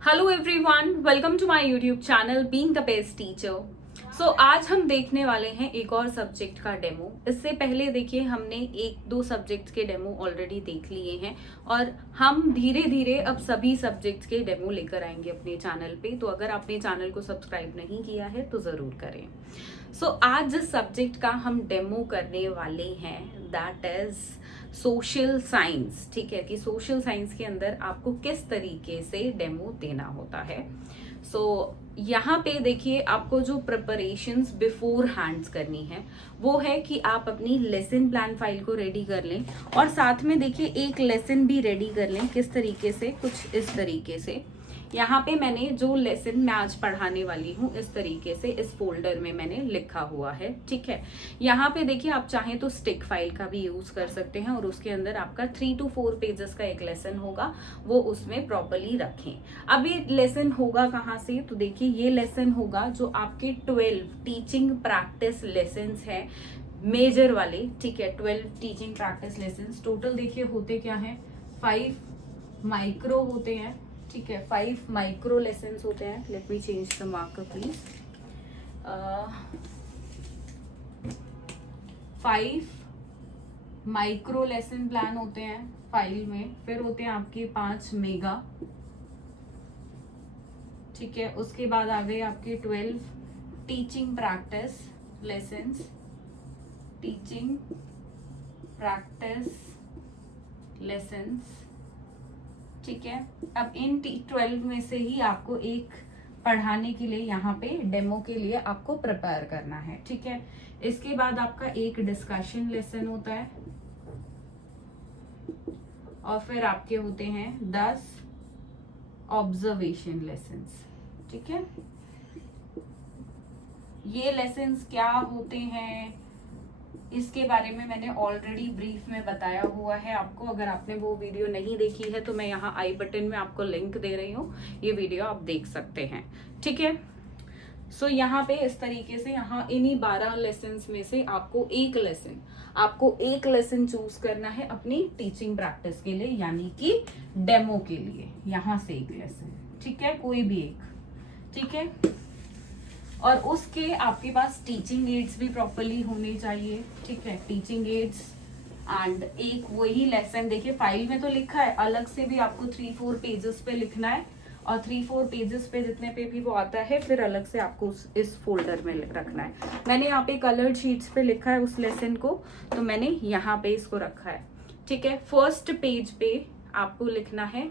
Hello everyone, welcome to my YouTube channel being the best teacher. So आज हम देखने वाले हैं एक और सब्जेक्ट का डेमो। इससे पहले देखिए हमने एक दो सब्जेक्ट्स के डेमो ऑलरेडी देख लिए हैं और हम धीरे धीरे अब सभी सब्जेक्ट्स के डेमो लेकर आएंगे अपने चैनल पे। तो अगर आपने चैनल को सब्सक्राइब नहीं किया है तो ज़रूर करें। सो आज जिस सब्जेक्ट का हम डेमो करने वाले हैं दैट इज सोशल साइंस। ठीक है कि सोशल साइंस के अंदर आपको किस तरीके से डेमो देना होता है। यहाँ पे देखिए आपको जो प्रिपरेशंस बिफोर हैंड्स करनी है वो है कि आप अपनी लेसन प्लान फाइल को रेडी कर लें और साथ में देखिए एक लेसन भी रेडी कर लें। किस तरीके से? कुछ इस तरीके से। यहाँ पे मैंने जो लेसन मैं आज पढ़ाने वाली हूँ इस तरीके से इस फोल्डर में मैंने लिखा हुआ है। ठीक है, यहाँ पे देखिए आप चाहें तो स्टिक फाइल का भी यूज कर सकते हैं और उसके अंदर आपका 3 to 4 पेजेस का एक लेसन होगा, वो उसमें प्रॉपरली रखें। अब ये लेसन होगा कहाँ से? तो देखिए ये लेसन होगा जो आपके 12 टीचिंग प्रैक्टिस लेसन है मेजर वाले। ठीक है, 12 टीचिंग प्रैक्टिस लेसन टोटल देखिए होते क्या है, 5 माइक्रो होते हैं। ठीक है, 5 माइक्रो लेसन्स होते हैं। Let me change the marker please. 5 micro lesson plan होते हैं फाइल में। फिर होते हैं आपके 5 मेगा। ठीक है, उसके बाद आ गए आपके 12 teaching practice lessons. Teaching practice lessons. ठीक है, अब इन 12 में से ही आपको एक पढ़ाने के लिए यहाँ पे डेमो के लिए आपको प्रिपेयर करना है। ठीक है, इसके बाद आपका एक डिस्कशन लेसन होता है और फिर आपके होते हैं 10 ऑब्जर्वेशन लेसन्स। ठीक है, ये लेसन्स क्या होते हैं इसके बारे में मैंने ऑलरेडी ब्रीफ में बताया हुआ है आपको। अगर आपने वो वीडियो नहीं देखी है तो मैं यहाँ आई बटन में आपको लिंक दे रही हूँ, ये वीडियो आप देख सकते हैं। ठीक है, सो यहाँ पे इस तरीके से यहाँ इन्हीं 12 लेसन्स में से आपको एक लेसन चूज करना है अपनी टीचिंग प्रैक्टिस के लिए, यानी कि डेमो के लिए। यहाँ से एक लेसन, ठीक है, कोई भी एक। ठीक है, और उसके आपके पास टीचिंग एड्स भी प्रॉपरली होने चाहिए। ठीक है, टीचिंग एड्स एंड एक वही लेसन। देखिए फाइल में तो लिखा है, अलग से भी आपको 3-4 पेजेस पे लिखना है और 3-4 पेजेस पे जितने पे भी वो आता है फिर अलग से आपको इस फोल्डर में रखना है। मैंने यहाँ पे कलर्ड शीट्स पे लिखा है उस लेसन को, तो मैंने यहाँ पे इसको रखा है। ठीक है, फर्स्ट पेज पे आपको लिखना है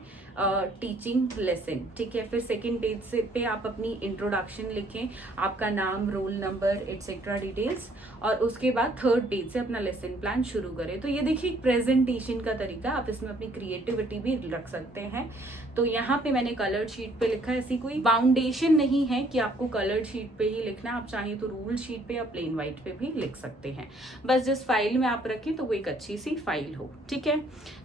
टीचिंग लेसन। ठीक है, फिर सेकंड पेज से पे आप अपनी इंट्रोडक्शन लिखें, आपका नाम, रोल नंबर एटसेट्रा डिटेल्स, और उसके बाद थर्ड पेज से अपना लेसन प्लान शुरू करें। तो ये देखिए प्रेजेंटेशन का तरीका, आप इसमें अपनी क्रिएटिविटी भी रख सकते हैं। तो यहाँ पे मैंने कलर्ड शीट पे लिखा है। ऐसी कोई बाउंडेशन नहीं है कि आपको कलर्ड शीट पे ही लिखना, आप चाहें तो रूल शीट पे या प्लेन व्हाइट पे भी लिख सकते हैं। बस जिस फाइल में आप रखें तो वो एक अच्छी सी फाइल हो। ठीक है,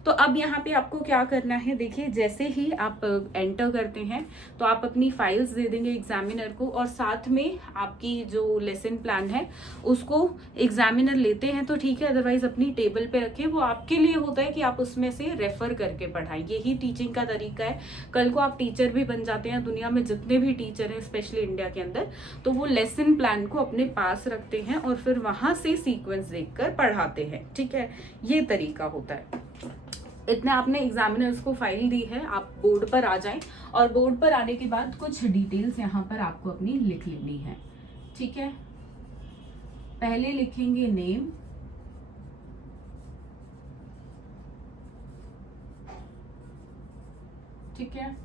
तो अब यहाँ पे आपको क्या करना है, देखिए जैसे ही आप एंटर करते हैं तो आप अपनी फाइल्स दे देंगे एग्जामिनर को और साथ में आपकी जो लेसन प्लान है उसको एग्जामिनर लेते हैं तो ठीक है, अदरवाइज अपनी टेबल पे रखें। वो आपके लिए होता है कि आप उसमें से रेफर करके पढ़ाएं। यही टीचिंग का तरीका है। कल को आप टीचर भी बन जाते हैं, दुनिया में जितने भी टीचर हैं स्पेशली इंडिया के अंदर, तो वो लेसन प्लान को अपने पास रखते हैं और फिर वहां से सीक्वेंस देखकर पढ़ाते हैं। ठीक है, ये तरीका होता है। इतने आपने एग्जामिनर्स को फाइल दी है, आप बोर्ड पर आ जाएं और बोर्ड पर आने के बाद कुछ डिटेल्स यहाँ पर आपको अपनी लिख लेनी है। ठीक है, पहले लिखेंगे नेम। ठीक है,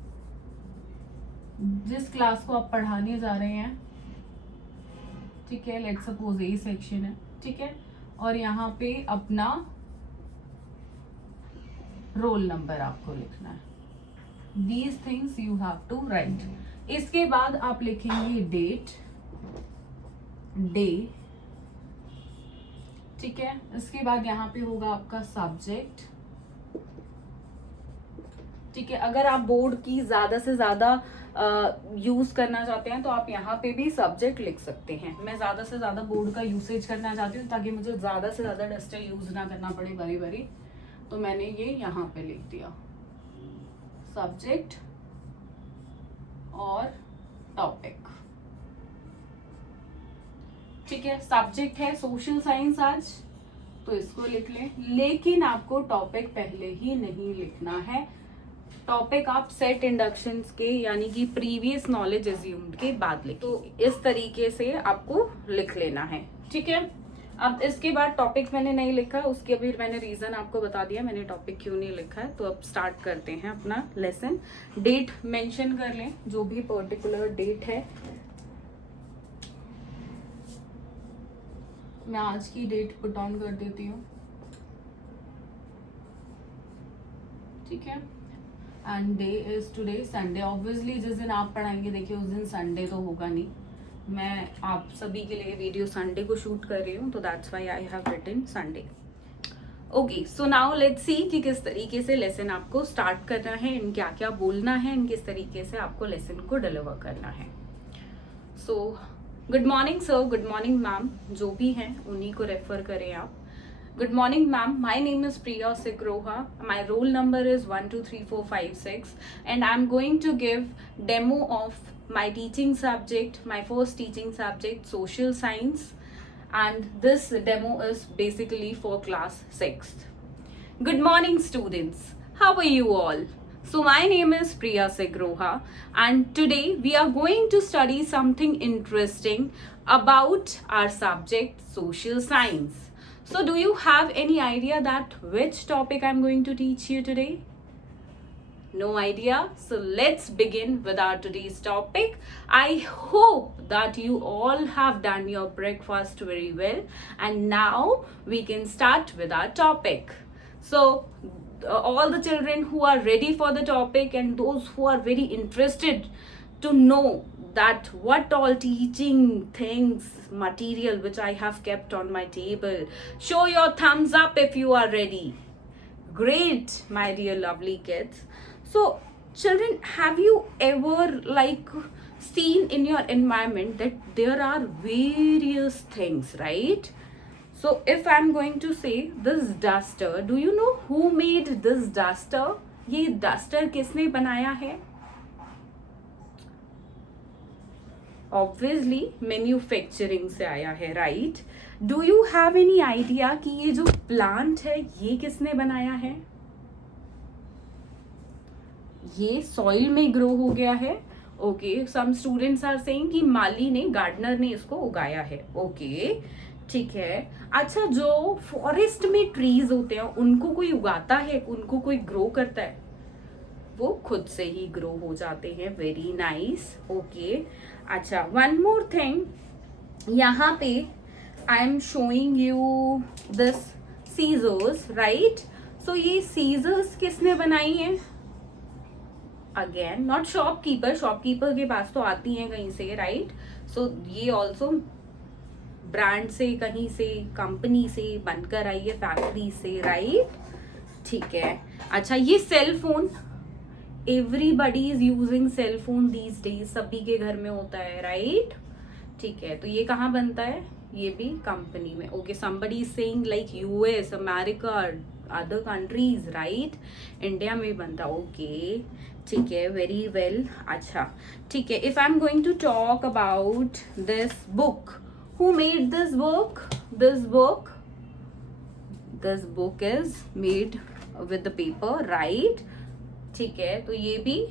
जिस क्लास को आप पढ़ाने जा रहे हैं। ठीक है, लेट्स सपोज ए सेक्शन है। ठीक है, और यहाँ पे अपना रोल नंबर आपको लिखना है। These things you have to write. इसके बाद आप लिखेंगे डेट, डे। ठीक है, इसके बाद यहाँ पे होगा आपका सब्जेक्ट। ठीक है, अगर आप बोर्ड की ज्यादा से ज्यादा यूज करना चाहते हैं तो आप यहाँ पे भी सब्जेक्ट लिख सकते हैं। मैं ज्यादा से ज्यादा बोर्ड का यूसेज करना चाहती हूँ ताकि मुझे ज्यादा से ज्यादा डस्टर यूज ना करना पड़े बारी बारी, तो मैंने ये यहाँ पे लिख दिया सब्जेक्ट है, सब्जेक्ट है सोशल साइंस आज, तो इसको लिख लें। लेकिन आपको टॉपिक पहले ही नहीं लिखना है, टॉपिक आप सेट इंडक्शंस के यानी कि प्रीवियस नॉलेज एज्यूम्ड के बाद लिखें। तो इस तरीके से आपको लिख लेना है, ठीक है। अब इसके बाद टॉपिक मैंने नहीं लिखा, उसके अभी मैंने रीजन आपको बता दिया मैंने टॉपिक क्यों नहीं लिखा है। तो अब स्टार्ट करते हैं अपना लेसन। डेट मेंशन कर लें, जो भी पर्टिकुलर डेट है। मैं आज की डेट पुट ऑन कर देती हूँ, ठीक है। And day is today Sunday. Obviously जिस दिन आप पढ़ाएंगे देखिए उस दिन संडे तो होगा नहीं, मैं आप सभी के लिए वीडियो संडे को शूट कर रही हूँ, तो that's why I have written Sunday. Okay, so now let's see कि किस तरीके से लेसन आपको स्टार्ट करना है, इन क्या क्या बोलना है, इन किस तरीके से आपको लेसन को डिलीवर करना है। So good morning sir, good morning ma'am, जो भी हैं उन्हीं को रेफर करें आप। Good morning, ma'am. My name is Priya Sikroha. My roll number is 123456, and I'm going to give demo of my teaching subject, my first teaching subject, social science, and this demo is basically for class 6th. Good morning, students. How are you all? So my name is Priya Sikroha, and today we are going to study something interesting about our subject, social science. So do you have any idea that which topic I'm going to teach you today? No idea? So let's begin with our today's topic. I hope that you all have done your breakfast very well, and now we can start with our topic. So all the children who are ready for the topic and those who are very interested to know that what all teaching things material which I have kept on my table, show your thumbs up if you are ready. Great, my dear lovely kids. So children, have you ever seen in your environment that there are various things, right? So if I'm going to say this duster, do you know who made this duster? ये duster किसने बनाया है? Obviously manufacturing से आया है, right. Do you have any idea कि ये जो प्लांट है ये किसने बनाया है? ये सॉइल में ग्रो हो गया है। Okay, some students are saying कि माली ने, गार्डनर ने इसको उगाया है। ओके, ठीक है। अच्छा, जो फॉरेस्ट में ट्रीज होते हैं उनको कोई उगाता है, उनको कोई ग्रो करता है? वो खुद से ही ग्रो हो जाते हैं। Very nice. ओके, अच्छा, वन मोर थिंग, यहाँ पे I am showing you this scissors, right. So ये सीजर्स किसने बनाई है? अगेन नॉट शॉपकीपर, शॉपकीपर के पास तो आती हैं कहीं से, राइट। सो ये ऑल्सो ब्रांड से, कहीं से, कंपनी से बनकर आई है, फैक्ट्री से, राइट। ठीक है। अच्छा, ये cell phone, everybody is using cell phone these days, सभी के घर में होता है, राइट। ठीक है, तो ये कहाँ बनता है? ये भी कंपनी में। Okay, somebody is saying like US, America, other countries, right. India में बनता है। ओके, ठीक है, वेरी वेल। अच्छा, ठीक है। If I am going to talk about this book, who made this book? This book is made with the paper, right. ठीक है, तो ये भी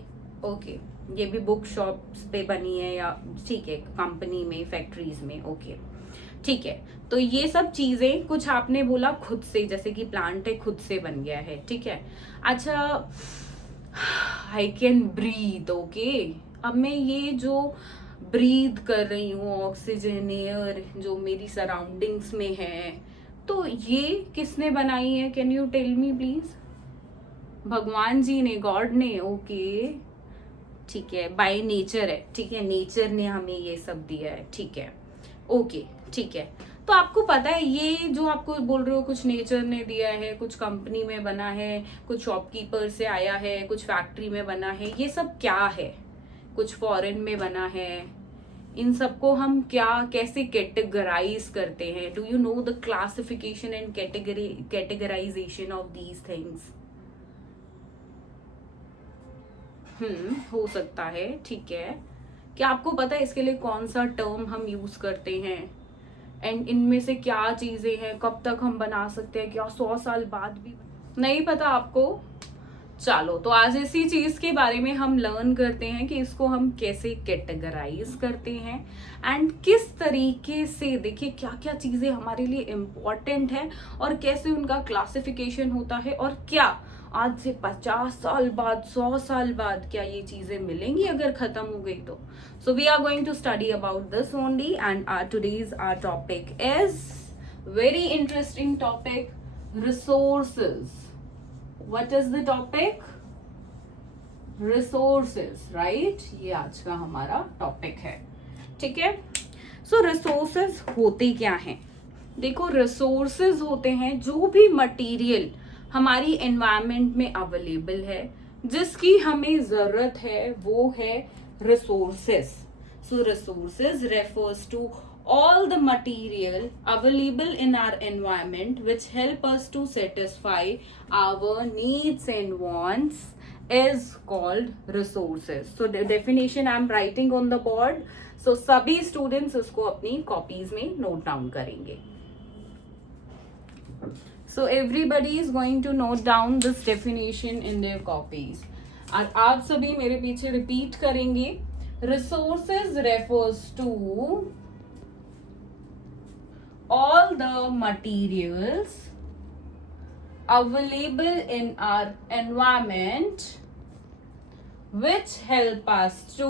ओके, ये भी बुक शॉप्स पे बनी है, या ठीक है कंपनी में, फैक्ट्रीज में। ओके, ठीक है। तो ये सब चीजें कुछ आपने बोला खुद से, जैसे कि प्लांट है खुद से बन गया है, ठीक है। अच्छा, आई कैन ब्रीथ। ओके, अब मैं ये जो ब्रीथ कर रही हूँ ऑक्सीजन एयर जो मेरी सराउंडिंग्स में है, तो ये किसने बनाई है? Can you tell me please? भगवान जी ने, गॉड ने। ओके, ठीक है, बाय नेचर है, ठीक है, नेचर ने हमें ये सब दिया है, ठीक है। ओके, ठीक है। तो आपको पता है ये जो आपको बोल रहे हो कुछ नेचर ने दिया है, कुछ कंपनी में बना है, कुछ शॉपकीपर से आया है, कुछ फैक्ट्री में बना है, ये सब क्या है? कुछ फॉरेन में बना है, इन सबको हम क्या, कैसे कैटेगराइज करते हैं? Do you know the classification and categorisation of these things? हो सकता है, ठीक है। क्या आपको पता है इसके लिए कौन सा टर्म हम यूज करते हैं? एंड इनमें से क्या चीजें हैं, कब तक हम बना सकते हैं, क्या 100 साल बाद भी नहीं पता आपको? चलो, तो आज इसी चीज के बारे में हम लर्न करते हैं कि इसको हम कैसे कैटेगराइज करते हैं एंड किस तरीके से, देखिए क्या क्या चीजें हमारे लिए इम्पोर्टेंट है और कैसे उनका क्लासिफिकेशन होता है, और क्या आज से 50 साल बाद, 100 साल बाद क्या ये चीजें मिलेंगी अगर खत्म हो गई तो. So we are going to study about this only and today's our topic is very interesting topic, resources. What is the topic? Resources, right? ये आज का हमारा टॉपिक है. ठीक है. So resources होते क्या हैं? देखो, resources होते हैं जो भी मटेरियल हमारी एनवायरमेंट में अवेलेबल है, जिसकी हमें जरूरत है, वो है resources. So resources refers to all the material available in our environment which help us to satisfy our needs and wants is called resources. So the definition I am writing on the board. So सभी students इसको अपनी copies में note down करेंगे. So everybody is going to note down this definition in their copies. और आप सभी मेरे पीछे repeat करेंगे. Resources refers to all the materials available in our environment which help us to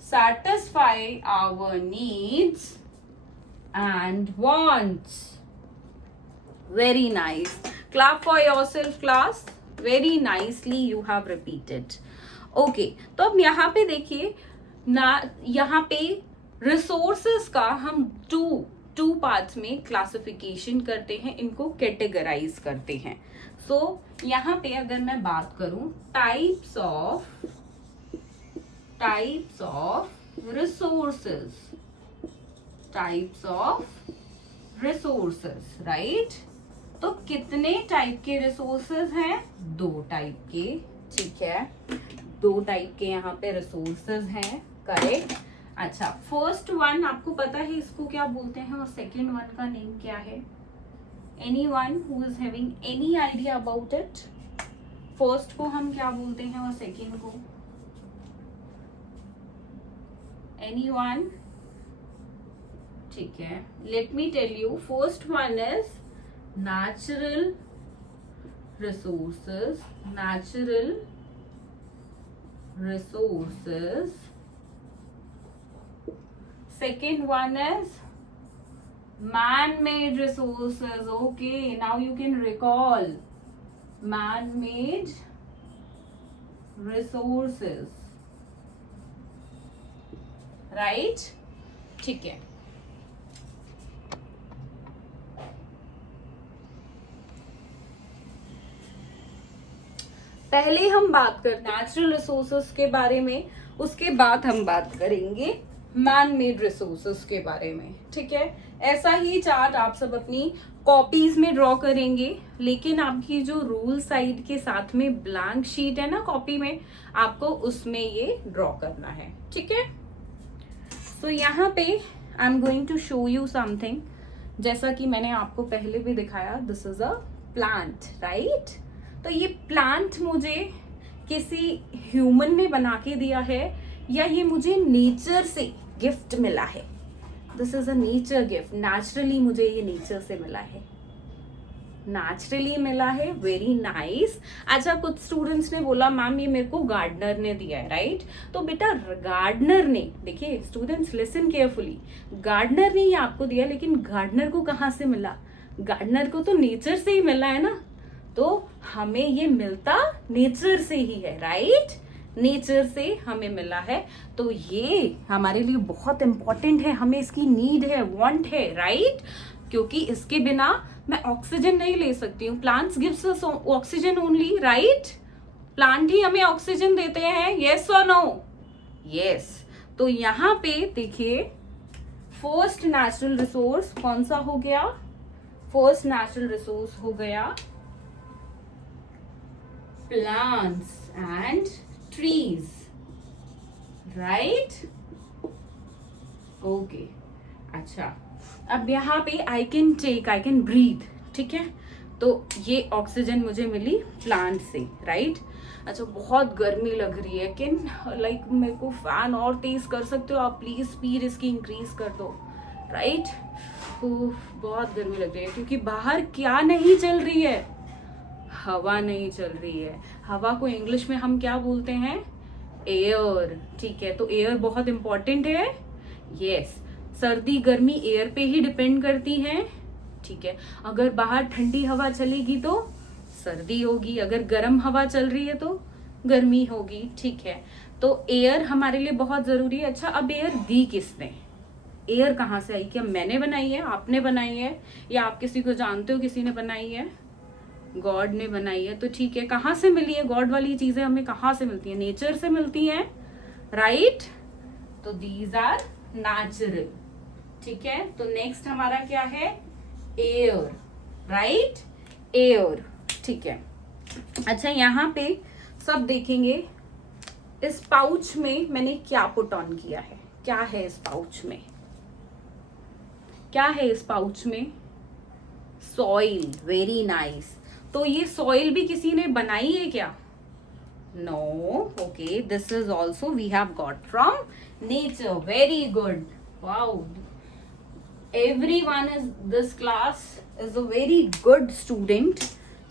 satisfy our needs and wants. Very nice. Clap for yourself, class. Very nicely you have repeated. Okay, तो अब यहाँ पे देखिए ना, यहाँ पे resources का हम टू पार्ट्स में क्लासिफिकेशन करते हैं, इनको कैटेगराइज करते हैं. सो यहाँ पे अगर मैं बात करूं टाइप्स ऑफ रिसोर्सेस, राइट? तो कितने टाइप के रिसोर्सेस हैं? 2 टाइप के. ठीक है, 2 टाइप के यहाँ पे रिसोर्सेस हैं. करेक्ट. अच्छा, फर्स्ट वन आपको पता है इसको क्या बोलते हैं, और सेकेंड वन का नेम क्या है? Anyone who is having any idea about it? First को हम क्या बोलते हैं और सेकेंड को? एनीवन? ठीक है, let me tell you. First one is natural resources. Second one is man-made resources. Okay, now you can recall man-made resources, right? ठीक है. पहले हम बात कर नेचुरल रिसोर्सेस के बारे में, उसके बाद हम बात करेंगे मैन मेड रिसोर्सेस के बारे में. ठीक है, ऐसा ही चार्ट आप सब अपनी कॉपीज में ड्रॉ करेंगे, लेकिन आपकी जो रूल साइड के साथ में ब्लैंक शीट है ना कॉपी में, आपको उसमें ये ड्रॉ करना है. ठीक है. सो यहाँ पे I am going to show you something. जैसा कि मैंने आपको पहले भी दिखाया, this is a plant, right? तो ये प्लांट मुझे किसी ह्यूमन ने बना के दिया है या ये मुझे नेचर से गिफ्ट मिला है? This is a nature gift. Naturally मुझे ये नेचर से मिला है, नेचुरली मिला है. Very nice. अच्छा, कुछ स्टूडेंट्स ने बोला मैम ये मेरे को गार्डनर ने दिया है, राइट? तो बेटा गार्डनर ने, देखिए स्टूडेंट्स लिसन केयरफुली, गार्डनर ने ये आपको दिया, लेकिन गार्डनर को कहाँ से मिला? गार्डनर को तो नेचर से ही मिला है ना. तो हमें ये मिलता नेचर से ही है, राइट? नेचर से हमें मिला है, तो ये हमारे लिए बहुत इंपॉर्टेंट है. हमें इसकी नीड है, वांट है, राइट? क्योंकि इसके बिना मैं ऑक्सीजन नहीं ले सकती हूँ. Plants gives us oxygen only, right? Plant ही हमें ऑक्सीजन देते हैं, यस और नो? यस. तो यहाँ पे देखिए फर्स्ट नेचुरल रिसोर्स कौन सा हो गया? फर्स्ट नेचुरल रिसोर्स हो गया plants and trees, right? Okay. अच्छा, अब यहाँ पे आई कैन ब्रीथ, ठीक है। तो ये ऑक्सीजन मुझे मिली प्लांट से, राइट। अच्छा, बहुत गर्मी लग रही है, कैन लाइक मेरे को फैन और तेज कर सकते हो आप प्लीज, स्पीड इसकी इंक्रीज कर दो, राइट। बहुत गर्मी लग रही है क्योंकि बाहर क्या नहीं चल रही है, हवा नहीं चल रही है। हवा को इंग्लिश में हम क्या बोलते हैं, एयर, ठीक है। तो एयर बहुत इंपॉर्टेंट है, यस। सर्दी गर्मी एयर पे ही डिपेंड करती है, ठीक है। अगर बाहर ठंडी हवा चलेगी तो सर्दी होगी, अगर गर्म हवा चल रही है तो गर्मी होगी, ठीक है। तो एयर हमारे लिए बहुत जरूरी है। अच्छा, अब एयर दी किसने, एयर कहाँ से आई, क्या मैंने बनाई है, आपने बनाई है, या आप किसी को जानते हो किसी ने बनाई है, गॉड ने बनाई है, तो ठीक है। कहाँ से मिली है, गॉड वाली चीजें हमें कहाँ से मिलती है, नेचर से मिलती हैं, राइट। तो दीज आर नेचुरल, ठीक है। तो नेक्स्ट हमारा क्या है, एयर, राइट, एयर, ठीक है। अच्छा, यहाँ पे सब देखेंगे इस पाउच में मैंने क्या पुट ऑन किया है, क्या है इस पाउच में, क्या है इस पाउच में, सॉइल, वेरी नाइस। तो ये सॉइल भी किसी ने बनाई है क्या, no, okay, this is also we have got from nature, very good, wow, everyone is this class is a very good student,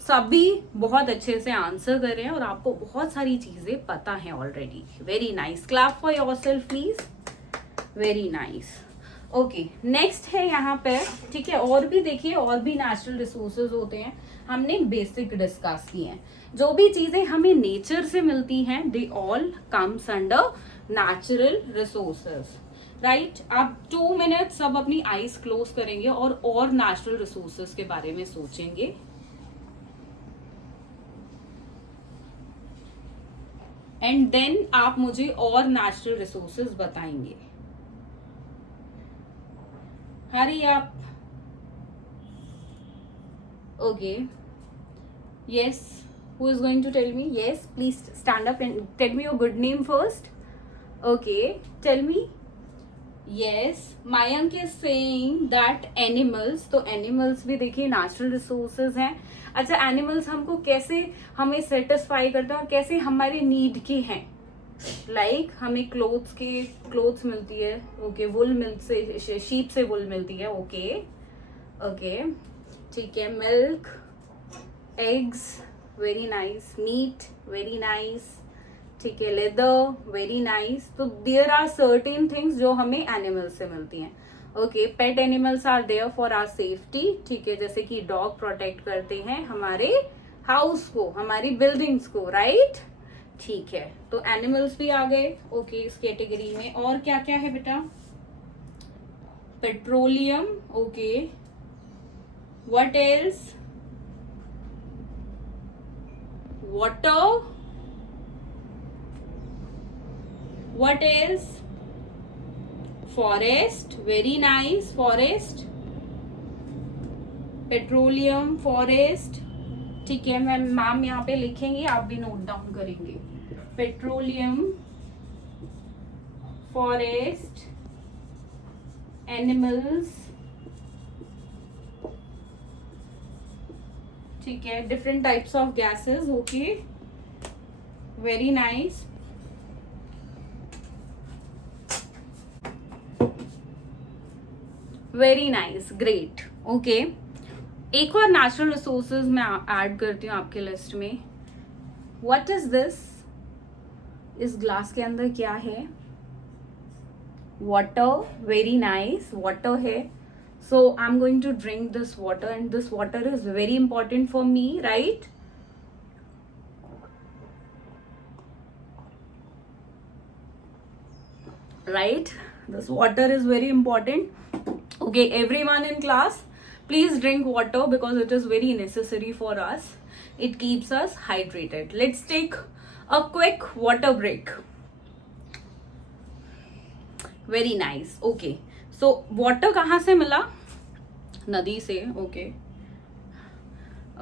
सभी बहुत अच्छे से आंसर कर रहे हैं और आपको बहुत सारी चीजें पता है already, very nice, clap for yourself please, very nice. Okay, next है यहाँ पे, ठीक है। और भी देखिए, और भी नेचुरल रिसोर्सेज होते हैं, हमने बेसिक डिस्कस किए हैं। जो भी चीजें हमें नेचर से मिलती हैं they all comes under natural resources, right. आप 2 मिनट सब अपनी आईज क्लोज करेंगे और नेचुरल रिसोर्सेज के बारे में सोचेंगे। एंड देन आप मुझे और नेचुरल रिसोर्सेज बताएंगे, हरी आप, okay, yes, who is going to tell me, yes please stand up and tell me your good name first, okay, tell me, yes, Mayank is saying that animals, तो animals भी देखिए natural resources हैं। अच्छा, animals हमको कैसे हमें satisfy करते हैं और कैसे हमारे नीड के हैं, लाइक हमें क्लोथ्स मिलती है, ओके, वुल से, शीप से वुल मिलती है, ओके, ओके, ठीक है, milk, eggs, very nice, meat, very nice, ठीक है, लेदर, वेरी नाइस। तो देयर आर सर्टेन थिंग्स जो हमें एनिमल से मिलती हैं, okay. Pet animals are there for our safety, ठीक है, जैसे कि डॉग प्रोटेक्ट करते हैं हमारे हाउस को, हमारी बिल्डिंग्स को, राइट, ठीक है। तो एनिमल्स भी आ गए, ओके, इस कैटेगरी में। और क्या क्या है बेटा, petroleum, okay, what else, water, what else, forest, very nice, forest, petroleum, forest, ठीक है। मैम यहाँ पे लिखेंगे, आप भी नोट डाउन करेंगे, पेट्रोलियम, फॉरेस्ट, एनिमल्स, ठीक है, different types of gases, okay, very nice. Very nice, great, okay. एक और नेचुरल रिसोर्सेज मैं ऐड करती हूँ आपके लिस्ट में। व्हाट इज दिस, इस ग्लास के अंदर क्या है, वाटर, वेरी नाइस, वाटर है। So I am going to drink this water and this water is very important for me, right. Right, this water is very important, okay, everyone in class please drink water because it is very necessary for us, it keeps us hydrated. Let's take a quick water break, very nice, okay। so water कहाँ से मिला, नदी से, okay,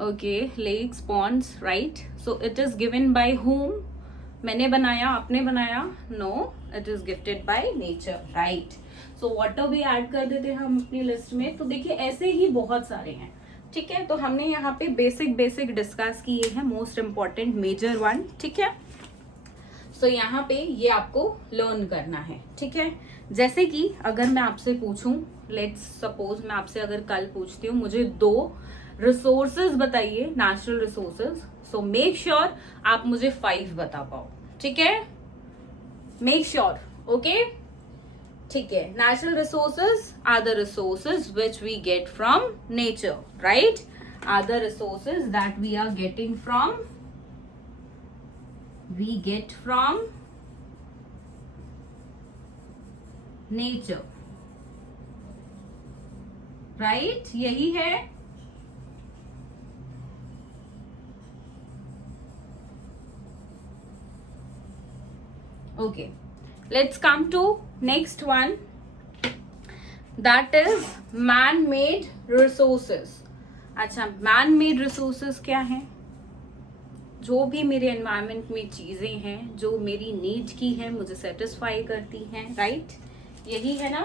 okay, lakes, ponds, right। so it is given by whom, मैंने बनाया, आपने बनाया? No, it is gifted by nature, right. So water भी ऐड कर देते हैं हम अपनी लिस्ट में। तो देखिए ऐसे ही बहुत सारे हैं, ठीक है। तो हमने यहाँ पे बेसिक डिस्कस किए हैं, मोस्ट इम्पॉर्टेंट मेजर वन, ठीक है। सो यहाँ पे ये आपको लर्न करना है, ठीक है। जैसे कि अगर मैं आपसे पूछूं, लेट्स सपोज मैं आपसे अगर कल पूछती हूँ मुझे 2 रिसोर्सेज बताइए, natural resources, so make sure आप मुझे 5 बता पाओ, ठीक है। मेक श्योर, ओके, ठीक है। Natural resources are the resources which we get from nature, right, are the resources that we are getting from, we get from nature, right, यही है। Okay, let's come to next one, that is man made resources। अच्छा, man made resources क्या है? जो भी मेरे environment में चीजें हैं जो मेरी नीड की है, मुझे सेटिस्फाई करती हैं, राइट, यही है ना।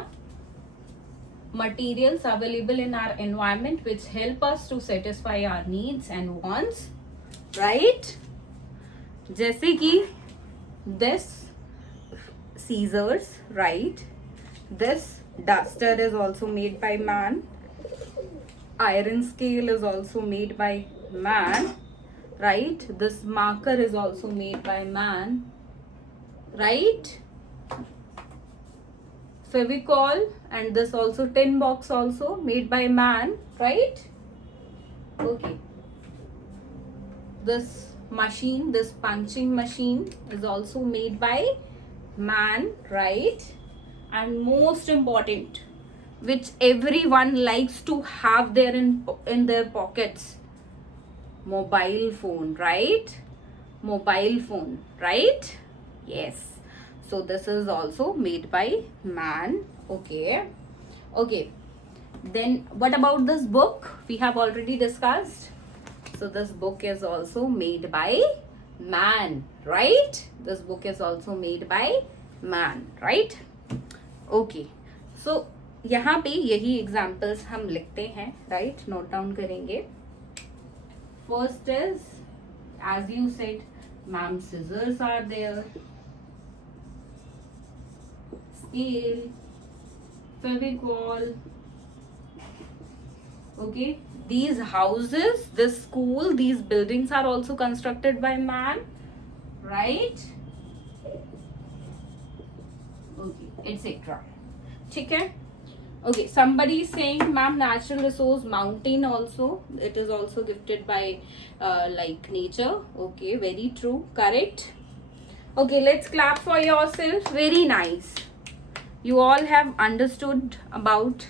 Materials available in our environment which help us to satisfy our needs and wants, right. जैसे कि this scissors, right, this duster is also made by man, iron scale is also made by man, right, this marker is also made by man, right, Fevicol and this also tin box also made by man, right, okay, this machine, this punching machine is also made by man, right, and most important, which everyone likes to have there in their pockets, mobile phone, right, mobile phone, right, yes. So this is also made by man, okay, okay. Then what about this book? We have already discussed. So this book is also made by man, right, this book is also made by man, right, okay. So यहाँ पे यही examples हम लिखते हैं, right, note down करेंगे। First is, as you said, ma'am, scissors are there, scale, Fevicol, okay. These houses, this school, these buildings are also constructed by man, right, okay, etc. ठीक है, okay. Somebody is saying ma'am, natural resource mountain also, it is also gifted by like nature, okay, very true, correct, okay. Let's clap for yourself, very nice. You all have understood about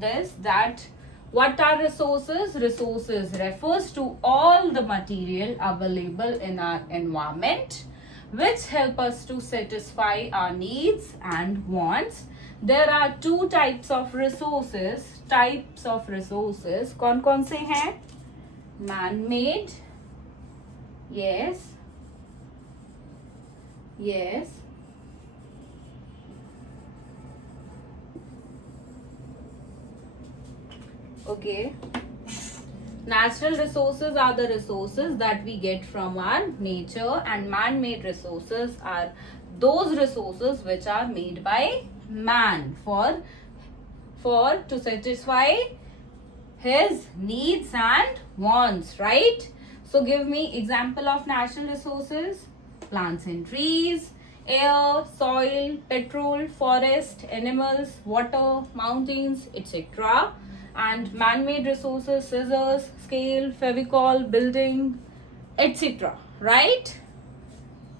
this, that what are resources? Resources refers to all the material available in our environment which help us to satisfy our needs and wants. There are 2 types of resources, कौन कौन से हैं? Man made, yes, yes, okay. Natural resources are the resources that we get from our nature, and man-made resources are those resources which are made by man for to satisfy his needs and wants, right. So give me example of natural resources: plants and trees, air, soil, petrol, forest, animals, water, mountains, etc. And man-made resources: scissors, scale, Fevicol, building, etc. Right,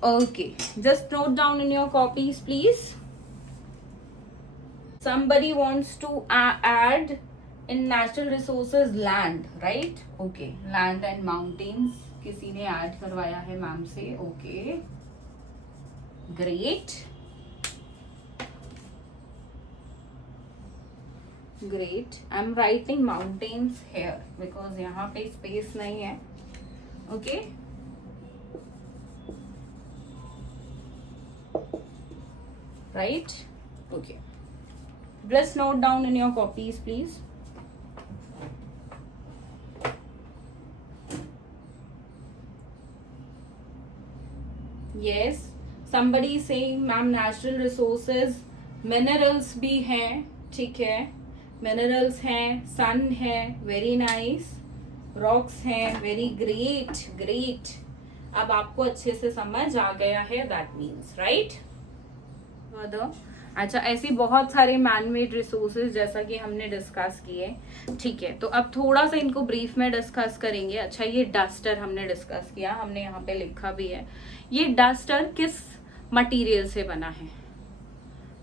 okay. Just note down in your copies, please. Somebody wants to add in natural resources land, right, okay. Land and mountains किसी ने add करवाया है ma'am से, okay, great, great. I'm writing mountains here because यहाँ पे space नहीं है, okay. right? Okay, just note down in your copies please. Yes, somebody is saying ma'am natural resources minerals भी हैं, ठीक है, मिनरल्स हैं, सन है, वेरी नाइस, रॉक्स हैं, वेरी ग्रेट ग्रेट. अब आपको अच्छे से समझ आ गया है, दैट मीन्स राइट. अच्छा, ऐसी बहुत सारे मैनमेड रिसोर्सेज जैसा कि हमने डिस्कस किए, ठीक है. तो अब थोड़ा सा इनको ब्रीफ में डिस्कस करेंगे. अच्छा, ये डस्टर हमने डिस्कस किया, हमने यहाँ पे लिखा भी है. ये डस्टर किस मटेरियल से बना है?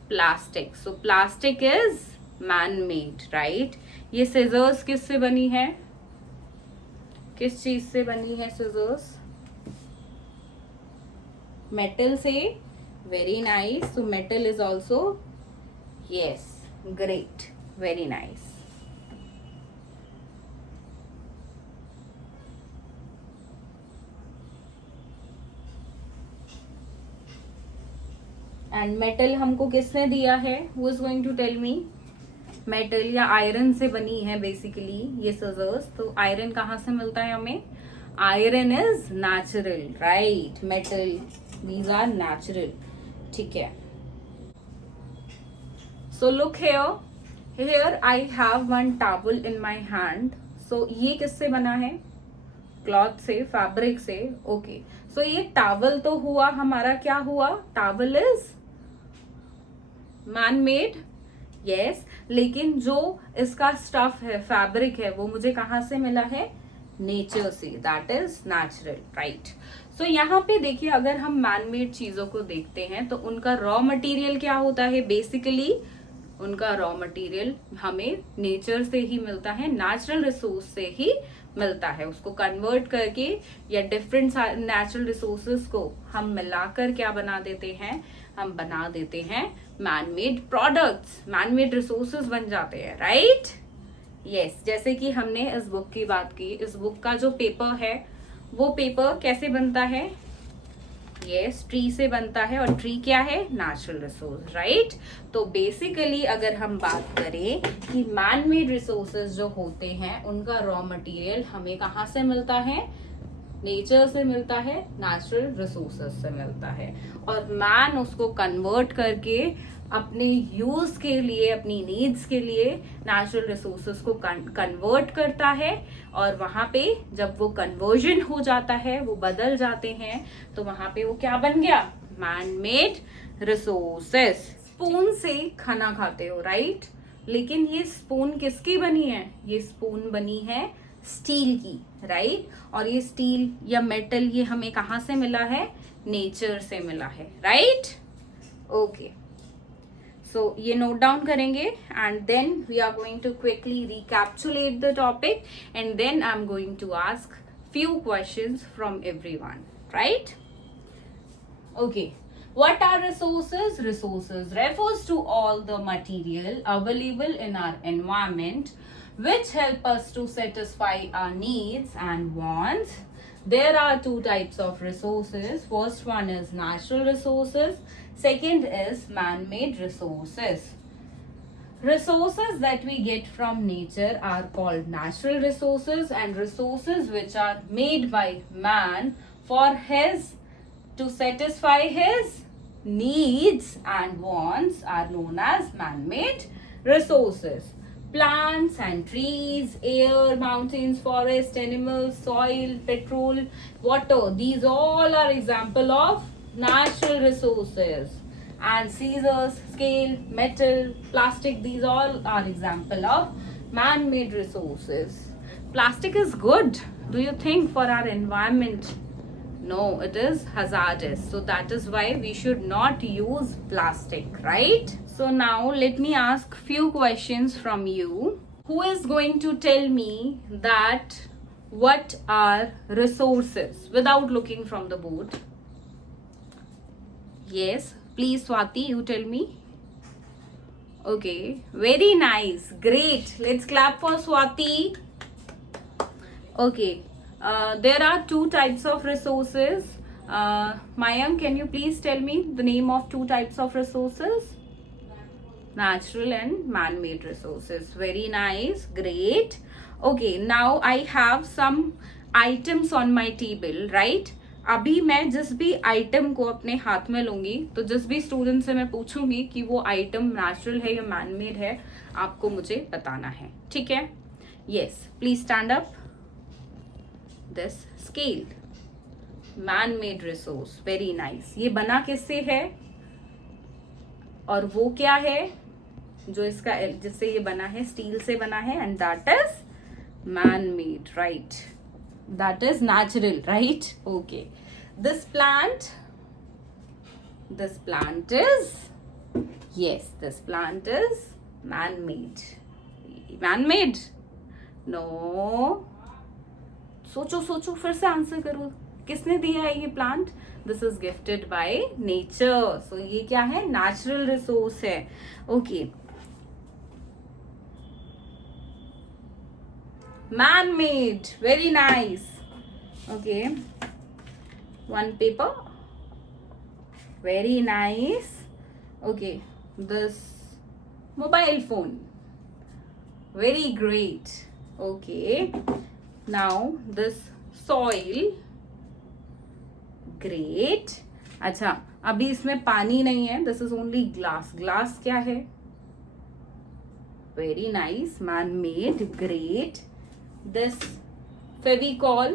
Plastic. So plastic is man made, right. ये सिजर्स किस से बनी है? किस चीज से बनी है सिजर्स? मेटल से. Very nice. So metal is also, yes, great, very nice. And metal हमको किसने दिया है? Who is going to tell me? Metal या आयरन से बनी है बेसिकली ये सिजर्स. तो आयरन कहाँ से मिलता है हमें? Iron is natural, right. Metal, these are natural, ठीक है. So look here I have one towel in my hand. So ये किससे बना है? क्लॉथ से, फैब्रिक से. ओके, सो ये टॉवल तो हुआ हमारा, क्या हुआ? Towel is man made, yes. लेकिन जो इसका स्टफ है, फैब्रिक है, वो मुझे कहाँ से मिला है? नेचर से, दैट इज नेचुरल, राइट. सो यहाँ पे देखिए, अगर हम मैनमेड चीजों को देखते हैं तो उनका रॉ मटेरियल क्या होता है? बेसिकली उनका रॉ मटेरियल हमें नेचर से ही मिलता है, नेचुरल रिसोर्स से ही मिलता है. उसको कन्वर्ट करके या डिफरेंट नेचुरल रिसोर्सेज को हम मिलाकर क्या बना देते हैं? हम बना देते हैं मैनमेड प्रोडक्ट्स. मैनमेड रिसोर्सेज बन जाते हैं, राइट. यस, जैसे कि हमने इस बुक की बात की. इस बुक का जो पेपर है वो पेपर कैसे बनता है? यस, ट्री से बनता है. और ट्री क्या है? Natural resource, right. तो बेसिकली अगर हम बात करें कि मैनमेड रिसोर्सेज जो होते हैं उनका रॉ मटेरियल हमें कहाँ से मिलता है? नेचर से मिलता है, नेचुरल रिसोर्सेज से मिलता है. और मैन उसको कन्वर्ट करके अपने यूज के लिए, अपनी नीड्स के लिए नेचुरल रिसोर्सेज को कन्वर्ट करता है. और वहां पे जब वो कन्वर्जन हो जाता है, वो बदल जाते हैं, तो वहां पे वो क्या बन गया? Man made resources. स्पून से खाना खाते हो, राइट. लेकिन ये स्पून किसकी बनी है? ये स्पून बनी है स्टील की, राइट. और ये स्टील या मेटल ये हमें कहाँ से मिला है? नेचर से मिला है, राइट. ओके, सो ये नोट डाउन करेंगे and then we are going to quickly recapitulate the topic and then I am going to ask few questions from everyone, right? Okay, what are resources? Resources refers to all the material available in our environment which help us to satisfy our needs and wants. There are two types of resources. First one is natural resources, second is man-made resources. Resources that we get from nature are called natural resources, and resources which are made by man for to satisfy his needs and wants are known as man-made resources. Plants and trees, air, mountains, forests, animals, soil, petrol, water, these all are example of natural resources. And scissors, scale, metal, plastic, these all are example of man-made resources. Plastic is good, do you think, for our environment? No, it is hazardous. So that is why we should not use plastic, right? So now let me ask few questions from you. Who is going to tell me that what are resources without looking from the board? Yes, please Swati, you tell me. Okay, very nice, great. Let's clap for Swati. Okay, there are two types of resources. Mayank, can you please tell me the name of two types of resources? Natural and man-made resources. Very nice, great. Okay, now I have some items on my table, right? अभी मैं जिस भी item को अपने हाथ में लूंगी, तो जिस भी स्टूडेंट से मैं पूछूंगी कि वो आइटम नेचुरल है या मैन-मेड है, आपको मुझे बताना है, ठीक है? Yes, please stand up. This scale, man-made resource, very nice. ये बना किससे है और वो क्या है जो इसका जिससे ये बना है? स्टील से बना है, and that is man-made, right? That is natural, right? Okay. This plant is, yes, this plant is man-made. Man-made? No. सोचो फिर से आंसर करो. किसने दिया है ये plant? This is gifted by nature. So ये क्या है? नेचुरल रिसोर्स है. Okay. Man-made, very nice. Okay, one paper, very nice. Okay, this mobile phone, very great. Okay, now this soil, great. अच्छा, अभी इसमें पानी नहीं है. This is only glass. Glass क्या है? Very nice, man-made, great. This Fevicol,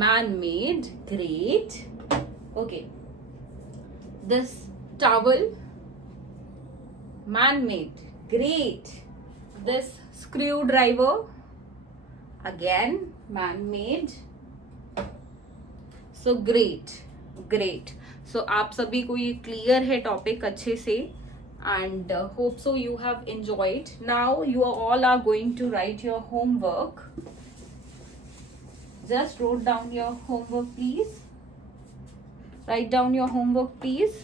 man-made, great. Okay, this towel, man-made, great. This screwdriver, again man-made. So great. So आप सभी को ये क्लियर है टॉपिक अच्छे से, and hope so you have enjoyed. Now you all are going to write your homework. Just wrote down your homework, please. Write down your homework, please.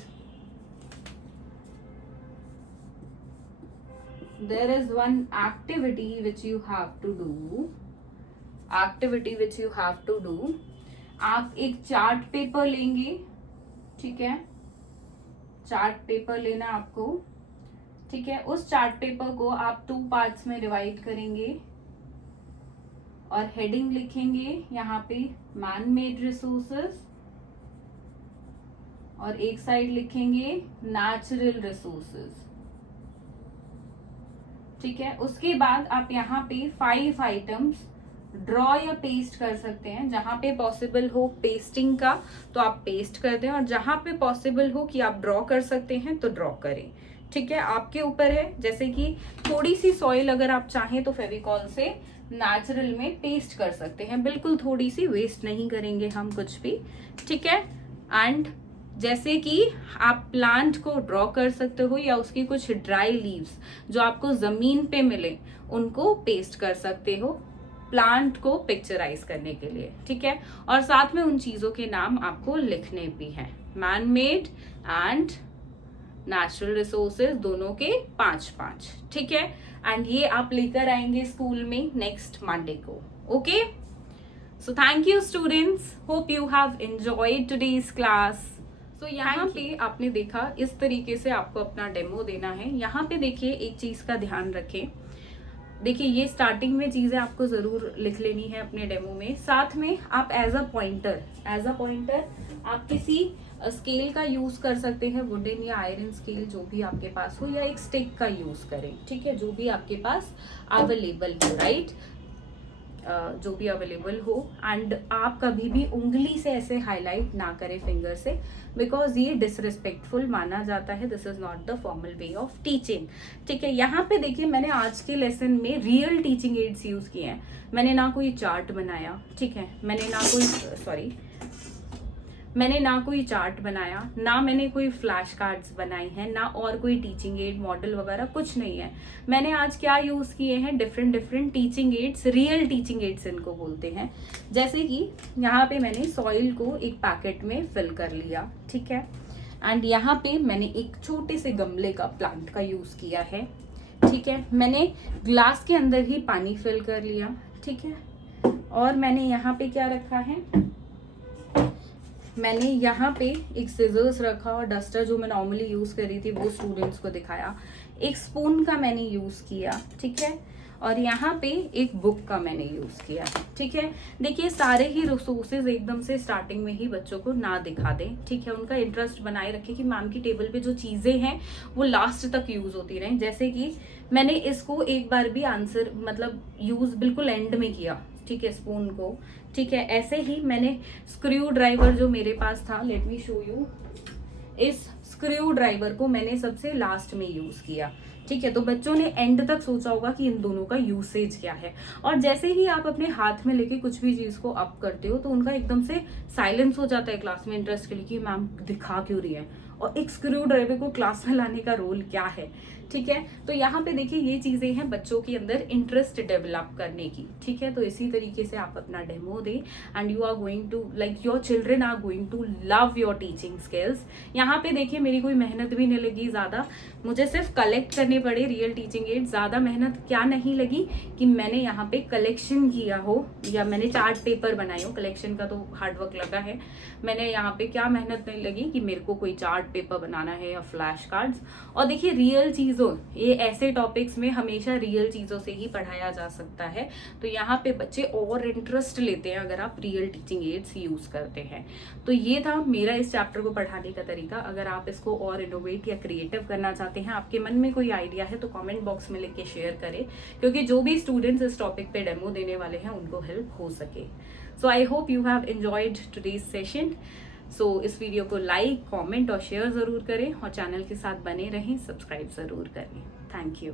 There is one activity which you have to do. आप एक chart paper लेंगे, ठीक है? Chart paper लेना आपको, ठीक है? उस चार्ट पेपर को आप 2 पार्ट्स में डिवाइड करेंगे और हेडिंग लिखेंगे यहाँ पे मैन-मेड रिसोर्सेस, और एक साइड लिखेंगे नेचुरल रिसोर्सेस, ठीक है? उसके बाद आप यहाँ पे 5 आइटम्स ड्रॉ या पेस्ट कर सकते हैं. जहां पे पॉसिबल हो पेस्टिंग का तो आप पेस्ट कर दें, और जहां पे पॉसिबल हो कि आप ड्रॉ कर सकते हैं तो ड्रॉ करें, ठीक है? आपके ऊपर है. जैसे कि थोड़ी सी सॉइल अगर आप चाहें तो फेविकॉल से नेचुरल में पेस्ट कर सकते हैं, बिल्कुल थोड़ी सी, वेस्ट नहीं करेंगे हम कुछ भी, ठीक है? एंड जैसे कि आप प्लांट को ड्रॉ कर सकते हो, या उसकी कुछ ड्राई लीव्स जो आपको जमीन पे मिले उनको पेस्ट कर सकते हो प्लांट को पिक्चराइज करने के लिए, ठीक है? और साथ में उन चीजों के नाम आपको लिखने भी हैं. Man made and natural resources दोनों के 5-5, ठीक है? एंड ये आप लेकर आएंगे स्कूल में नेक्स्ट मंडे को. Okay, so thank you students, hope you have enjoyed today's class. तो यहाँ पे आपने देखा इस तरीके से आपको अपना डेमो देना है. यहाँ पे देखिए एक चीज का ध्यान रखें. देखिए ये स्टार्टिंग में चीजें आपको जरूर लिख लेनी है अपने डेमो में. साथ में आप एज अ पॉइंटर आप किसी स्केल का यूज कर सकते हैं, वुडन या आयरन स्केल जो भी आपके पास हो, या एक स्टिक का यूज करें, ठीक है? जो भी आपके पास अवेलेबल हो, राइट? जो भी अवेलेबल हो. एंड आप कभी भी उंगली से ऐसे हाईलाइट ना करें फिंगर से, बिकॉज ये डिसरिस्पेक्टफुल माना जाता है. This is not the formal way of teaching, ठीक है? यहाँ पे देखिए मैंने आज के लेसन में रियल टीचिंग एड्स यूज किए हैं. मैंने ना कोई चार्ट बनाया, ठीक है? मैंने ना कोई चार्ट बनाया, ना मैंने कोई फ्लैश कार्ड्स बनाई हैं, ना और कोई टीचिंग एड मॉडल वगैरह कुछ नहीं है. मैंने आज क्या यूज किए हैं? Different teaching ads, real teaching ads इनको बोलते हैं. जैसे कि यहाँ पे मैंने सॉइल को एक पैकेट में फिल कर लिया, ठीक है? एंड यहाँ पे मैंने एक छोटे से गमले का प्लांट का यूज किया है, ठीक है? मैंने ग्लास के अंदर ही पानी फिल कर लिया, ठीक है? और मैंने यहाँ पे क्या रखा है? मैंने यहाँ पे एक सिजर्स रखा और डस्टर जो मैं नॉर्मली यूज़ कर रही थी वो स्टूडेंट्स को दिखाया। एक स्पून का मैंने यूज़ किया, ठीक है, और यहाँ पे एक बुक का मैंने यूज़ किया, ठीक है। देखिए सारे ही रिसोर्सेज एकदम से स्टार्टिंग में ही बच्चों को ना दिखा दें, ठीक है। उनका इंटरेस्ट बनाए रखें कि मैम की टेबल पे जो चीज़ें हैं वो लास्ट तक यूज़ होती रहें। जैसे कि मैंने इसको एक बार भी आंसर मतलब यूज़ बिल्कुल एंड में किया, ठीक है, स्पून को, ठीक है। ऐसे ही मैंने स्क्रू ड्राइवर जो मेरे पास था, लेट मी शो यू, इस स्क्रू ड्राइवर को मैंने सबसे लास्ट में यूज किया, ठीक है। तो बच्चों ने एंड तक सोचा होगा कि इन दोनों का यूसेज क्या है। और जैसे ही आप अपने हाथ में लेके कुछ भी चीज को अप करते हो तो उनका एकदम से साइलेंस हो जाता है क्लास में इंटरेस्ट के लिए कि मैम दिखा क्यों रही है, और एक स्क्रू ड्राइवर को क्लास में लाने का रोल क्या है, ठीक है। तो यहाँ पे देखिए ये चीजें हैं बच्चों के अंदर इंटरेस्ट डेवलप करने की, ठीक है। तो इसी तरीके से आप अपना डेमो दें and you are going to like your children are going to love your teaching skills. यहाँ पे देखिए मेरी कोई मेहनत भी नहीं लगी ज्यादा, मुझे सिर्फ कलेक्ट करने पड़े रियल टीचिंग एड। ज्यादा मेहनत क्या नहीं लगी कि मैंने यहाँ पे कलेक्शन किया हो या मैंने चार्ट पेपर बनाए हो, कलेक्शन का तो हार्डवर्क लगा है। मैंने यहाँ पे क्या मेहनत नहीं लगी कि मेरे को कोई चार्ट पेपर बनाना है या फ्लैश कार्ड्स। और देखिए रियल चीजों, ये ऐसे टॉपिक्स में हमेशा रियल चीजों से ही पढ़ाया जा सकता है। तो यहाँ पे बच्चे और इंटरेस्ट लेते हैं अगर आप रियल टीचिंग एड्स यूज करते हैं। तो ये था मेरा इस चैप्टर को पढ़ाने का तरीका। अगर आप इसको और इनोवेट या क्रिएटिव करना चाहते हैं, आपके मन में कोई आइडिया है, तो कमेंट बॉक्स में लिख के शेयर करें, क्योंकि जो भी स्टूडेंट्स इस टॉपिक पे डेमो देने वाले हैं उनको हेल्प हो सके। So I hope you have enjoyed today's session. So इस वीडियो को लाइक, कमेंट और शेयर जरूर करें और चैनल के साथ बने रहें, सब्सक्राइब जरूर करें। Thank you.